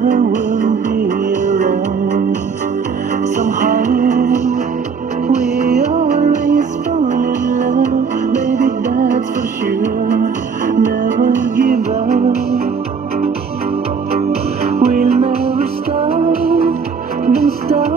there will be around. Somehow we always fall in love, baby, that's for sure. Never give up. We'll never stop, don't stop.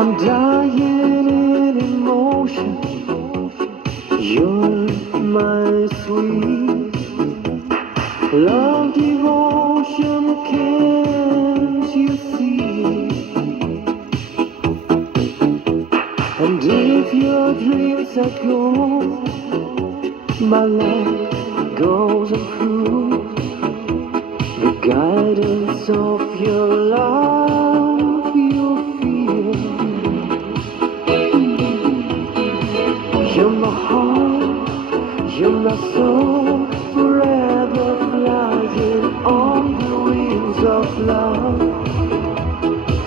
I'm dying in emotion. You're my sweet love devotion. Can't you see? And if your dreams are gone, my life goes on through the guidance of your love. You'll feel you're my heart, you're my soul, forever flying on the wings of love.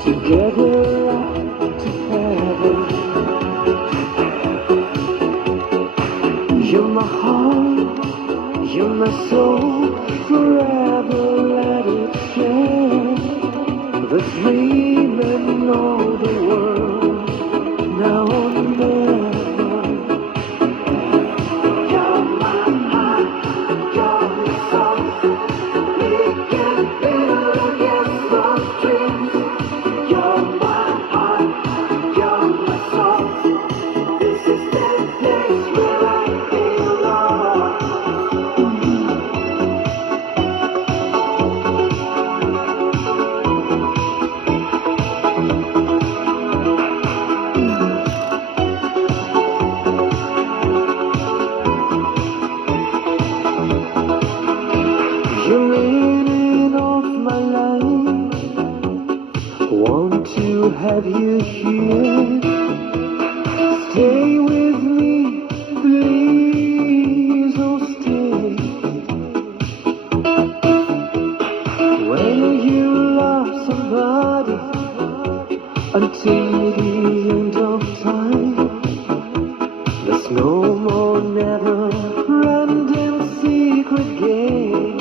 Together up to heaven. You're my heart, you're my soul, forever let it share. The dream and all the world, now or never. You're my heart, you're my soul, we can build against those dreams. You're my heart, you're my soul, this is the place where I belong. You're meaning of my life. Want to have you here. until the end of time. There's no more never-ending secret game.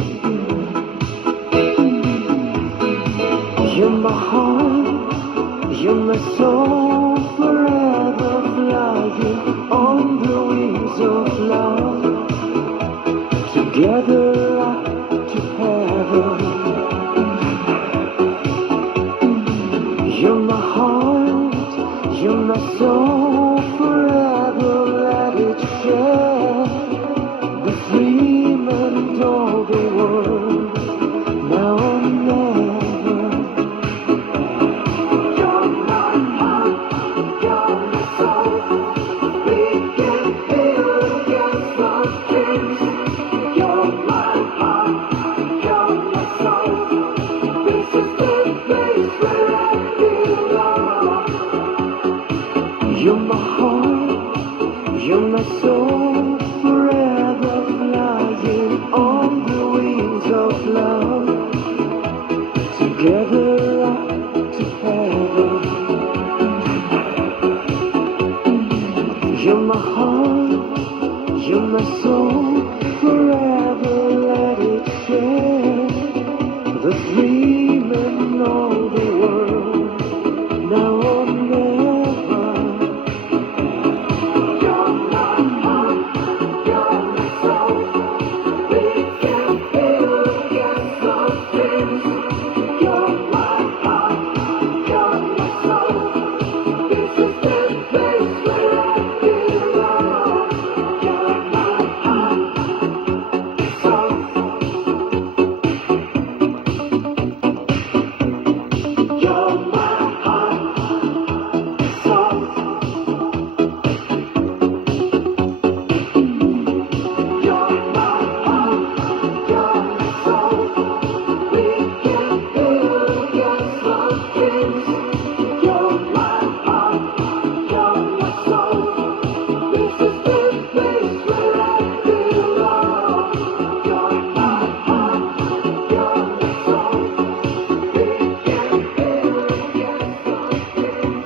You're my heart, you're my soul, forever flying on the wings of love. Together up to heaven. You're my heart, you're my soul, forever let it share. The free man and all the world, now or never. You're my heart, you're my soul, we can feel against those dreams. You're my heart, you're my soul, this is the place where I belong. You're my heart, you're my soul, forever flying on the wings of love. Together up to heaven. You're my heart, you're my soul, forever let it share. The dream and all the world, now or never. You're my heart, you're my soul, we can feel against those dreams. You're my heart, you're my soul, this is the place where I belong. You're my heart, soul. You're my heart, soul. You're my heart, you're my soul. We can feel against those dreams. You're my heart, you're my soul. This is the place where I belong. You're my heart, you're my soul. We can feel against those dreams.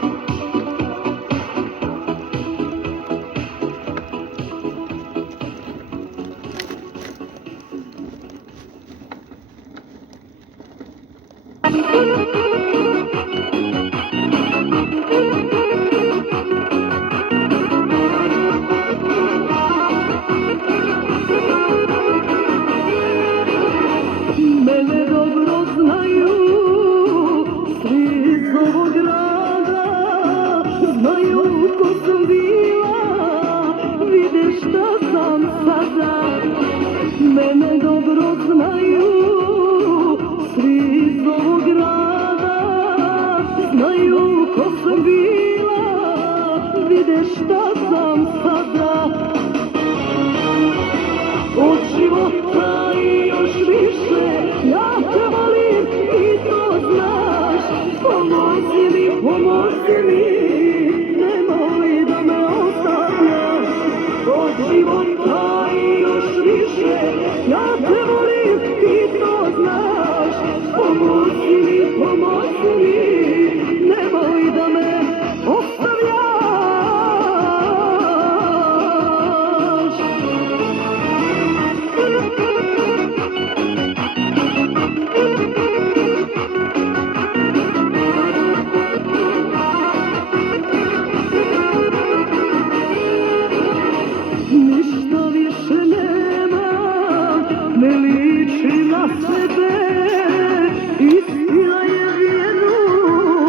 Mene dobro znaju svi iz ovog grada, znaju ko sam bila, vide šta sam sada. Mene dobro znaju svi iz ovog grada, znaju ko sam bila, vide šta